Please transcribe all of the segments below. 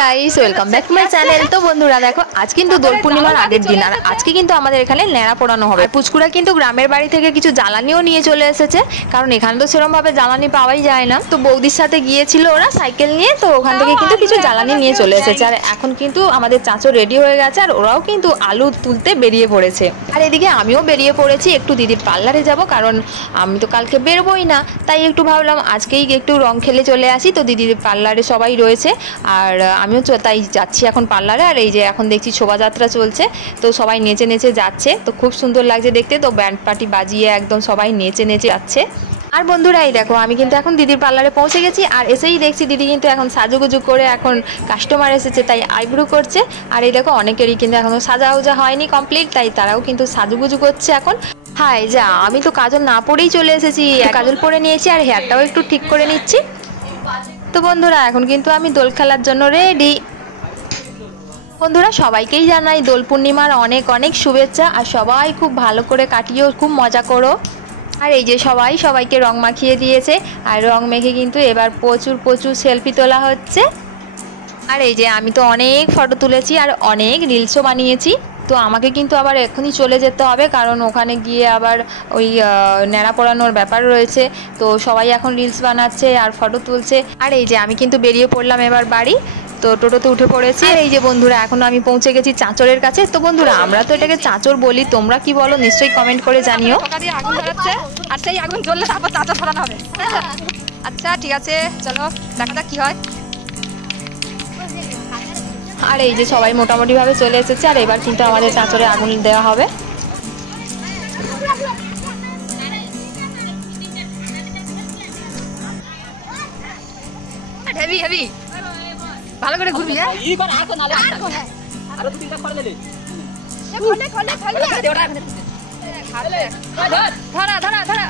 Guys, welcome back to my channel. তো বন্ধুরা দেখো, আজ কিন্তু দোল পূর্ণিমার আগের দিন, আর আজকে কিন্তু আমাদের এখানে ন্যাড়া পোড়ানো হবে। পুচকুরা কিন্তু গ্রামের বাড়ি থেকে কিছু জ্বালানিও নিয়ে চলে এসেছে, কারণ এখানে তো সেরকম ভাবে জ্বালানি পাওয়াই যায় না। তো বৌদির সাথে গিয়েছিল ওরা সাইকেল নিয়ে, তো ওখান থেকে কিন্তু কিছু জ্বালানি নিয়ে চলে এসেছে। আর এখন কিন্তু আমাদের চাচো রেডি হয়ে গেছে, আর ওরাও কিন্তু আলু তুলতে বেরিয়ে পড়েছে। আর এদিকে আমিও বেরিয়ে পড়েছি, একটু দিদির পার্লারে যাব, কারণ আমি তো কালকে বেরোবই না, তাই একটু ভাবলাম আজকেই একটু রং খেলে চলে আসি। তো দিদির পার্লারে সবাই রয়েছে, আর আমিও তাই যাচ্ছি এখন পার্লারে। আর এই যে এখন দেখছি শোভাযাত্রা চলছে, তো সবাই নেচে নেচে যাচ্ছে, তো খুব সুন্দর লাগছে দেখতে। তো ব্যান্ড পার্টি বাজিয়ে একদম সবাই নেচে নেচে যাচ্ছে। আর বন্ধুরা এই দেখো, আমি কিন্তু এখন দিদির পার্লারে পৌঁছে গেছি, আর এসেই দেখছি দিদি কিন্তু এখন সাজুগুজু করে, এখন কাস্টমার এসেছে তাই আইব্রো করছে। আর এই দেখো অনেকেরই কিন্তু এখনও সাজা উজা হয়নি কমপ্লিট, তাই তারাও কিন্তু সাজুগুজু করছে এখন। হাই যা, আমি তো কাজল না পরেই চলে এসেছি, কাজল পরে নিয়েছি, আর হেয়ারটাও একটু ঠিক করে নিচ্ছি। তো বন্ধুরা এখন কিন্তু আমি দোল খেলার জন্য রেডি। বন্ধুরা সবাইকেই জানাই দোল পূর্ণিমার অনেক অনেক শুভেচ্ছা, আর সবাই খুব ভালো করে কাটিও, খুব মজা করো। আর এই যে সবাইকে রং মাখিয়ে দিয়েছে, আর রং মেখে কিন্তু এবার প্রচুর প্রচুর সেলফি তোলা হচ্ছে। আর এই যে আমি তো অনেক ফটো তুলেছি, আর অনেক রিলসও বানিয়েছি। তো আমাকে কিন্তু আবার এখনই চলে যেতে হবে, কারণ ওখানে গিয়ে আবার ওই ন্যাড়া পড়ানোর ব্যাপার রয়েছে। তো সবাই এখন রিলস বানাচ্ছে আর ফটো তুলছে। আর এই যে আমি কিন্তু বেরিয়ে পড়লাম এবার বাড়ি, তো টোটোতে উঠে পড়েছি। আর এই যে বন্ধুরা এখন আমি পৌঁছে গেছি চাঁচরের কাছে। তো বন্ধুরা আমরা তো এটাকে চাঁচর বলি, তোমরা কি বলো নিশ্চয়ই কমেন্ট করে জানিও। আগুন ধরাচ্ছে, আর সেই আগুন জ্বললে তারপর চাঁচর ধরানো হবে। আচ্ছা ঠিক আছে, চলো দেখা যাক কি হয়। আর এই যে সবাই মোটামুটি ভাবে চলে এসেছে, আর এবার কিন্তু আমাদের চাঁচরে আগুন দেওয়া হবে। হেভি হেভি, ভালো করে ঘুরবি। ধরা ধরা ধরা,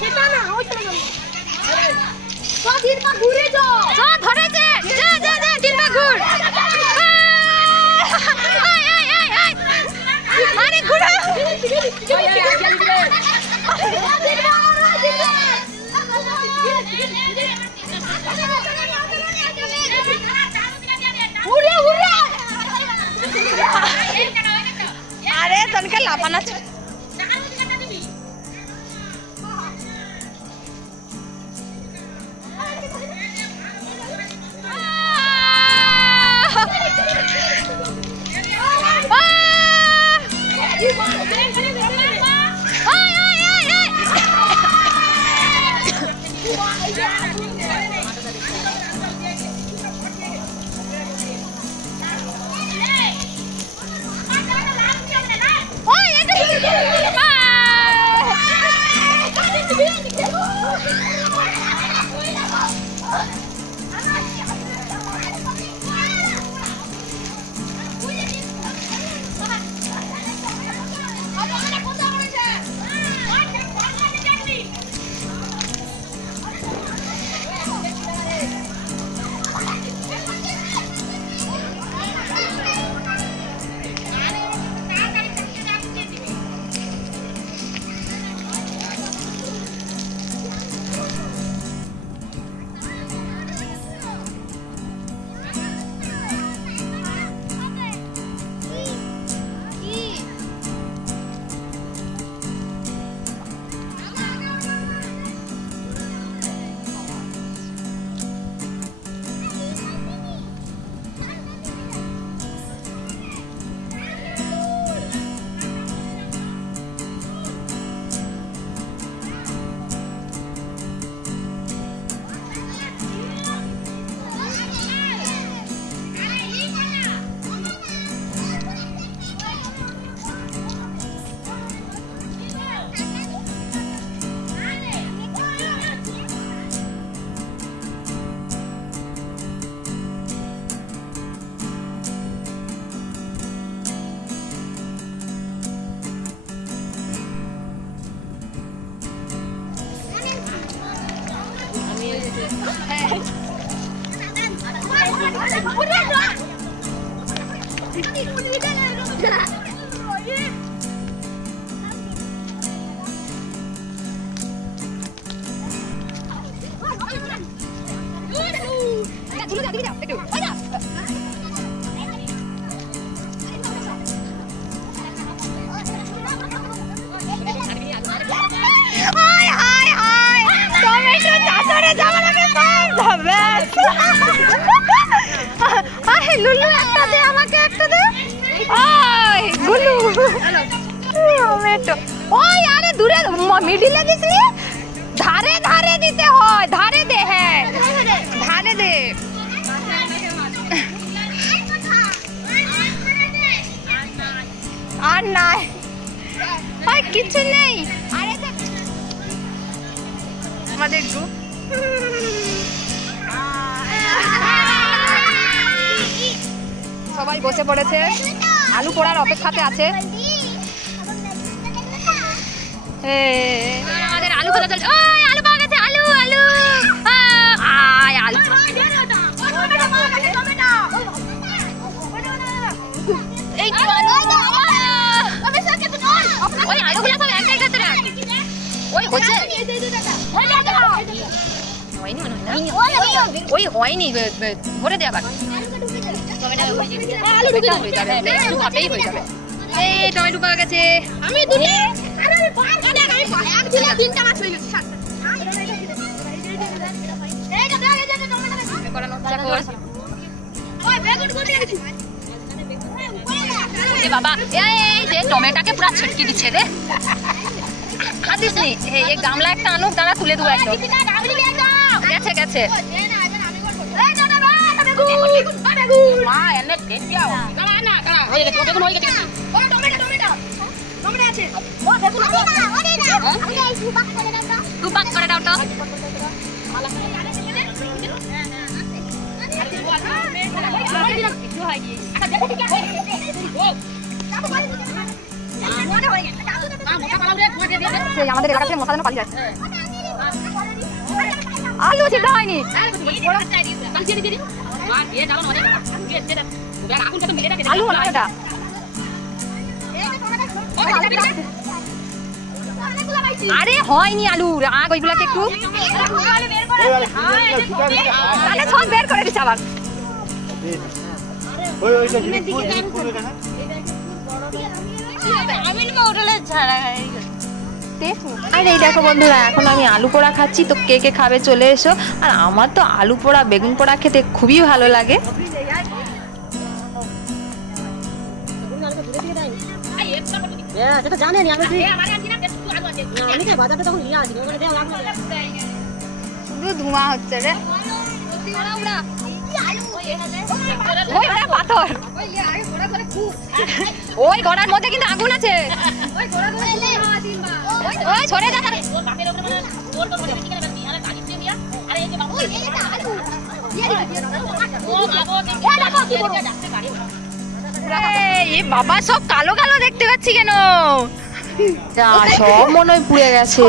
সেটা না, ওইটা না, তো দিনটা ঘুরে যাও, যা ধরেছে, যা যা যা দিনটা ঘুর, আয় আয় আয় আয়, আরে ঘুরো, আরে তনকে লাফানা লুলু একটা দে, আমাকে একটা দে। ওই গুলু টমেটো। ওই আরে দূরে মিডিলে দিছি, ধারে ধারে দিতে হয়, ধারে দে। হ্যাঁ ধারে দে। আর নাই, আর কিছু নেই। আরে আমাদের গ্রুপ সবাই বসে পড়েছে, আলু পোড়ার অপেক্ষাতে আছে। আমাদের আলু পোড়া চলছে। ওই আলু পাওয়া গেছে, আলু আলু আয় আলু। এই তো আলু। ওই আলুগুলো সব এক জায়গাতে রাখ। ওই হচ্ছে হয়নি মনে হয় না। ওই হয়নি, ভরে দে আবার। আলু ঢুকে যাবে, একটু ভাবেই হয়ে যাবে। এই টমেটো পাওয়া গেছে। আমি দুটো আরে আমি এক দিলে তিনটা মাছ হয়ে গেছে। এইটা ব্যাগে যেতে টমেটো করানো দেখো। ওই বেগুন কোটে গেছে। এ বাবা, এই যে টমেটোকে পুরো ছিটকে দিচ্ছে রে। খাদিস নি, এই গামলা একটা আনুক, দাঁড়া তুলে দেবো একদম। গেছে গেছে। এই দাদা বেগুন বেগুন মা এনে দেখিও কালা না কালা হয়ে গেছে, বেগুন হয়ে গেছে। ও টমেটো টমেটো টমেটো আছে। ও বেগুন না ওরে না, আমি এই দুবাক করে দাও তো, দুবাক করে দাও তো। আমাদের এলাকা থেকে মশা যেন পালিয়ে যাচ্ছে। আলু সিদ্ধ হয়নি। আলু হলো এটা। আরে হয়নি আলু, আগ ওইগুলাকে একটু সব বের করে দিচ্ছে আবার। আর এই দেখো বন্ধুরা, এখন আমি আলু পোড়া খাচ্ছি, তো কে কে খাবে চলে এসো। আর আমার তো আলু পোড়া বেগুন পোড়া খেতে খুবই ভালো লাগে। শুধু ধোঁয়া হচ্ছে রে। পাথর ওই গড়ার মধ্যে কিন্তু আগুন আছে। ওই সরে যা। বাবা সব কালো কালো দেখতে পাচ্ছি কেন? সব মনে হয় পুড়ে গেছে।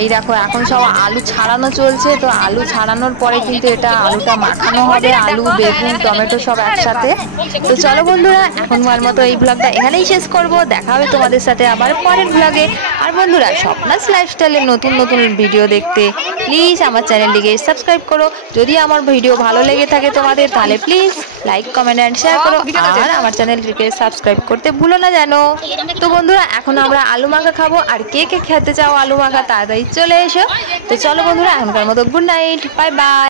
এই দেখো এখন সব আলু ছাড়ানো চলছে, তো আলু ছাড়ানোর পরে কিন্তু এটা আলুটা মাখানো হবে, আলু বেগুন টমেটো সব একসাথে। তো চলো বন্ধুরা, এখনকার মতো এই ব্লগটা এখানেই শেষ করব। দেখা হবে তোমাদের সাথে আবার পরের ব্লগে। আর বন্ধুরা, স্বপ্নাস লাইফস্টাইলের নতুন নতুন ভিডিও দেখতে প্লিজ আমার চ্যানেলটিকে সাবস্ক্রাইব করো। যদি আমার ভিডিও ভালো লেগে থাকে তোমাদের, তাহলে please like comment and share করো। আর আমার চ্যানেলটিকে সাবস্ক্রাইব করতে ভুলো না জানো। তো বন্ধুরা, এখন আমরা আলু মাখা খাবো। আর কে কে খেতে চাও আলু মাখা, তাড়াতাড়ি চলে এসো। তো চলো বন্ধুরা, এখনকার মতো গুড নাইট, বাই বাই।